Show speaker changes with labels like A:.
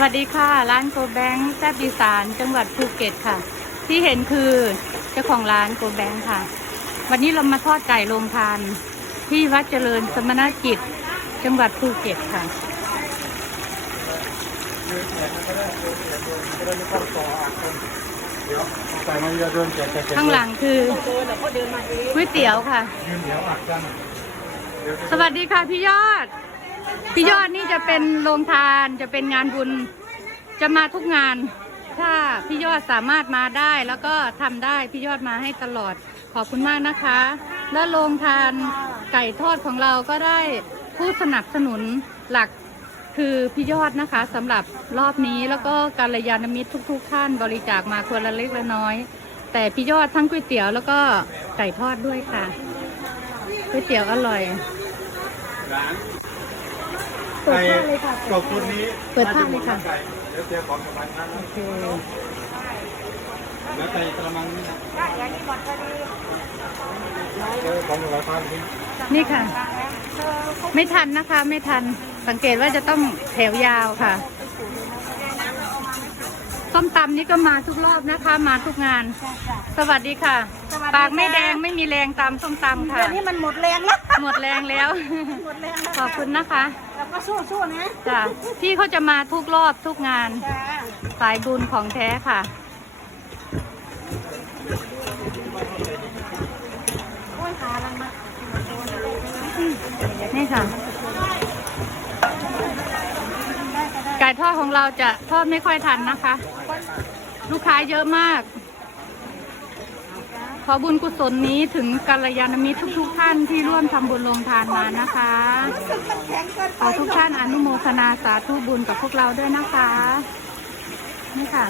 A: วัสดีค่ะ ร้านโกแบงค์แซบีสานจังหวัดภูเก็ตค่ะ ที่เห็นคือเจ้าของร้านโกแบงค์ค่ะ วันนี้เรามาทอดไก่โรงทาน ที่วัดเจริญสมณกิจ จังหวัดภูเก็ตค่ะข้างหลังคือก๋วยเตี๋ยวค่ะ สวัสดีค่ะพี่ยอด พี่ยอดนี่จะเป็นโรงทานจะเป็นงานบุญจะมาทุกงาน ถ้าพี่ยอดสามารถมาได้แล้วก็ทำได้พี่ยอดมาให้ตลอดขอบคุณมากนะคะ และโรงทานไก่ทอดของเราก็ได้ผู้สนับสนุนหลักคือพี่ยอดนะคะสำหรับรอบนี้แล้วก็การยานมิตรทุก ๆ ท่านบริจาคมาคนละเล็กละน้อย แต่พี่ยอดทั้งก๋วยเตี๋ยวแล้วก็ไก่ทอดด้วยค่ะก๋วยเตี๋ยวอร่อย เปิดผ้าเลยค่ะ
B: กบตัวนี้
A: เปิดผ้าเลยค่ะ
B: เดี๋ยวเตรียมของสบายนั้น
A: โอเค
B: แล้วใส่กระมังนี่นะเดี๋ยวของสบายพันนี้
A: นี่ค่ะ ไม่ทันนะคะ ไม่ทัน สังเกตว่าจะต้องแถวยาวค่ะ ส้มตำนี่ก็มาทุกรอบนะคะ มาทุกงานสวัสดีค่ะ
C: สวัสดีค่ะ
A: ปากไม่แดงไม่มีแรงตำส้มตำค่ะ
C: เดี๋ยวนี้มันหมดแรงแล้ว
A: หมดแรงแล้ว
C: หมดแรงแล้ว
A: ขอบคุณนะคะ
C: แล้วก็สู้ๆนะ
A: จ้ะพี่เขาจะมาทุกรอบทุกงาน
C: จ้า
A: สายบุญของแท้ค่ะ
C: โอ้ยขาลังมา
A: นี่ค่ะ ไก่ทอดของเราจะทอดไม่ค่อยทันนะคะ ลูกค้าเยอะมาก ขอบุญกุศลนี้ถึงกัลยาณมิตรทุกๆท่านที่ร่วมทำบุญลงทานมานะคะ ขอทุกท่านอนุโมทนาสาธุบุญกับพวกเราด้วยนะคะ นี่ค่ะ